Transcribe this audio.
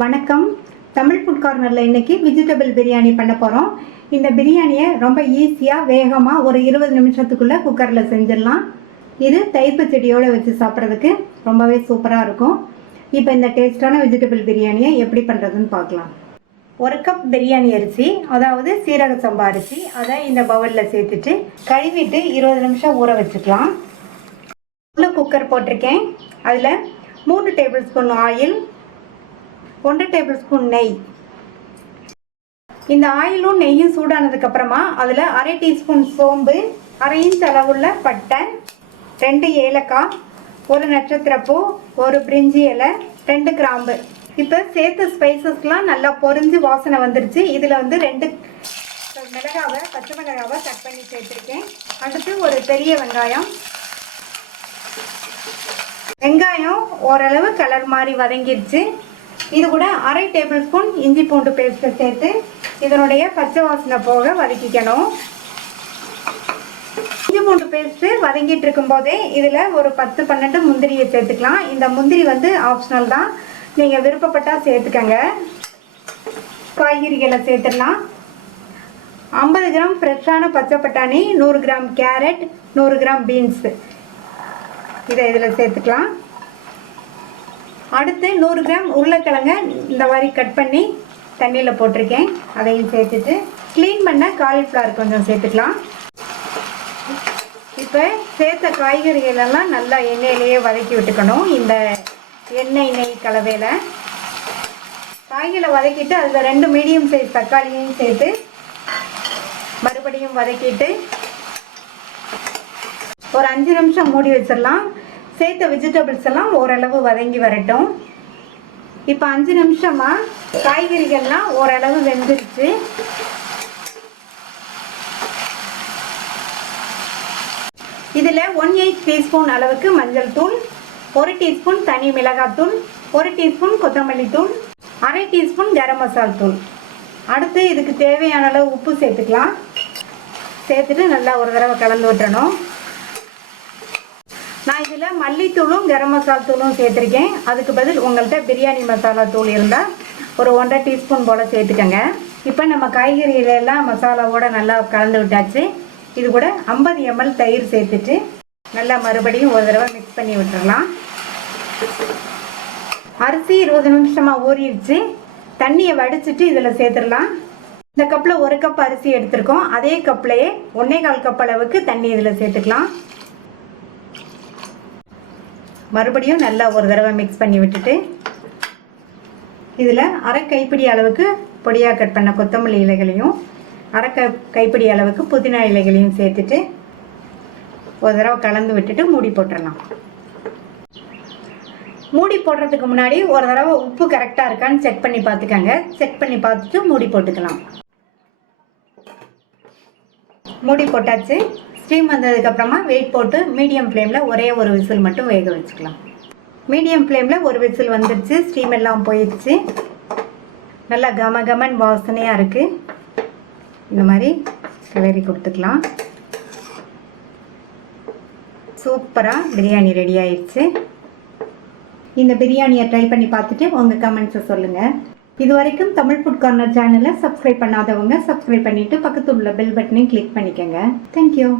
வணக்கம். தமிழ் ஃபுட் கார்னரில் இன்றைக்கி வெஜிடபிள் பிரியாணி பண்ண போகிறோம். இந்த பிரியாணியை ரொம்ப ஈஸியாக வேகமாக ஒரு 20 நிமிஷத்துக்குள்ளே குக்கரில் செஞ்சிடலாம். இது தயிர் பச்சடியோடு வச்சு சாப்பிட்றதுக்கு ரொம்பவே சூப்பராக இருக்கும். இப்போ இந்த டேஸ்டான வெஜிடபிள் பிரியாணியை எப்படி பண்ணுறதுன்னு பார்க்கலாம். 1 கப் பிரியாணி அரிசி, அதாவது சீரக சம்பா அரிசி, அதை இந்த பவுலில் சேர்த்துட்டு கழுவிட்டு 20 நிமிஷம் ஊற வச்சுக்கலாம். உள்ள குக்கர் போட்டிருக்கேன். அதில் 3 table spoon oil, 1 table spoon நெய். இந்த ஆயிலும் நெய்யும் சூடானதுக்கப்புறமா அதில் 1/2 டீஸ்பூன் சோம்பு, 1/2 இன்ச் அளவுள்ள பட்டை, 2 ஏலக்காய், 1 நட்சத்திரப்பூ, 1 பிரிஞ்சி இலை, 2 கிராம்பு. இப்போ சேர்த்த ஸ்பைசஸ்லாம் நல்லா பொரிஞ்சு வாசனை வந்துருச்சு. இதில் வந்து 2 மிளகாவை, பச்சை மிளகாவை கட் பண்ணி சேர்த்துருக்கேன். அடுத்து ஒரு பெரிய வெங்காயம். வெங்காயம் ஓரளவு கலர் மாதிரி வதங்கிடுச்சு. இது கூட 1/2 டேபிள் ஸ்பூன் இஞ்சி பூண்டு பேஸ்ட்டை சேர்த்து இதனுடைய பச்சை வாசனை போக வதக்கிக்கணும். இஞ்சி பூண்டு பேஸ்ட்டு வதங்கிட்டு இருக்கும் போதே இதில் ஒரு 10-12 முந்திரியை சேர்த்துக்கலாம். இந்த முந்திரி வந்து ஆப்ஷனல் தான், நீங்கள் விருப்பப்பட்டால் சேர்த்துக்கங்க. காய்கறிகளை சேர்த்துடலாம். 50 கிராம் ஃப்ரெஷ்ஷான பச்சை பட்டாணி, 100 கிராம் கேரட், 100 கிராம் பீன்ஸு, இதை இதில் சேர்த்துக்கலாம். அடுத்து 100 கிராம் உருளைக்கிழங்க இந்த மாதிரி கட் பண்ணி தண்ணியில் போட்டிருக்கேன், அதையும் சேர்த்துட்டு க்ளீன் பண்ண காலிஃப்ளவர் கொஞ்சம் சேர்த்துக்கலாம். இப்போ சேர்த்த காய்கறிகளெல்லாம் நல்லா எண்ணெயிலேயே வதக்கி விட்டுக்கணும். இந்த எண்ணெய் நெய் கலவையில் காய்களை வதக்கிட்டு அதில் 2 மீடியம் சைஸ் தக்காளியையும் சேர்த்து மறுபடியும் வதக்கிட்டு ஒரு 5 நிமிஷம் மூடி வச்சிடலாம். சேர்த்த வெஜிடபிள்ஸ் எல்லாம் ஓரளவு வதங்கி வரட்டும். இப்போ 5 நிமிஷமாக காய்கறிகள்லாம் ஓரளவு வெந்துருச்சு. இதில் 1/8 டீஸ்பூன் அளவுக்கு மஞ்சள் தூள், 1 டீஸ்பூன் தனி மிளகாத்தூள், 1 டீஸ்பூன் கொத்தமல்லி தூள், 1/2 டீஸ்பூன் கரம் மசாலா தூள். அடுத்து இதுக்கு தேவையான அளவு உப்பு சேர்த்துக்கலாம். சேர்த்துட்டு நல்லா ஒரு தடவை கலந்து விட்டுறணும். நான் இதில் மல்லித்தூளும் கரம் மசாலா தூளும் சேர்த்துருக்கேன். அதுக்கு பதில் உங்கள்கிட்ட பிரியாணி மசாலா தூள் இருந்தால் ஒரு 1/2 டீஸ்பூன் போல் சேர்த்துக்கங்க. இப்போ நம்ம காய்கறிகளெல்லாம் மசாலாவோடு நல்லா கலந்து விட்டாச்சு. இது கூட 50 ml தயிர் சேர்த்துட்டு நல்லா மறுபடியும் ஒரு தடவை மிக்ஸ் பண்ணி விட்டுடலாம். அரிசி 20 நிமிஷமாக ஊறிடுச்சு. தண்ணியை வடிச்சிட்டு இதில் சேர்த்துடலாம். இந்த கப்பில் 1 கப் அரிசி எடுத்துருக்கோம். அதே கப்லேயே 1/4 கப் அளவுக்கு தண்ணி இதில் சேர்த்துக்கலாம். மறுபடியும் நல்லா ஒரு தடவை மிக்ஸ் பண்ணி விட்டுட்டு இதில் 1/2 கைப்பிடி அளவுக்கு பொடியாக கட் பண்ண கொத்தமல்லி இலைகளையும் 1/2 கைப்பிடி அளவுக்கு புதினா இலைகளையும் சேர்த்துட்டு ஒரு தடவை கலந்து விட்டுட்டு மூடி போட்டுடலாம். மூடி போடுறதுக்கு முன்னாடி ஒரு தடவை உப்பு கரெக்டாக இருக்கான்னு செக் பண்ணி பார்த்துக்கங்க. செக் பண்ணி பார்த்துட்டு மூடி போட்டுக்கலாம். மூடி போட்டாச்சு. ஸ்டீம் வந்ததுக்கப்புறமா வெயிட் போட்டு மீடியம் ஃப்ளேமில் ஒரே ஒரு விசில் மட்டும் வேக வச்சுக்கலாம். மீடியம் ஃப்ளேமில் ஒரு விசில் வந்துடுச்சு. ஸ்டீம் எல்லாம் போயிடுச்சு. நல்லா கமகமன் வாசனையாக இருக்குது. இந்த மாதிரி கிளறி கொடுத்துக்கலாம். சூப்பராக பிரியாணி ரெடி ஆயிடுச்சு. இந்த பிரியாணியை ட்ரை பண்ணி பார்த்துட்டு உங்கள் கமெண்ட்ஸை சொல்லுங்கள். இது வரைக்கும் தமிழ் ஃபுட் கார்னர் சேனலை சப்ஸ்கிரைப் பண்ணாதவங்க சப்ஸ்கிரைப் பண்ணிவிட்டு பக்கத்தில் உள்ள பெல் பட்டனையும் கிளிக் பண்ணிக்கோங்க. தேங்க்யூ.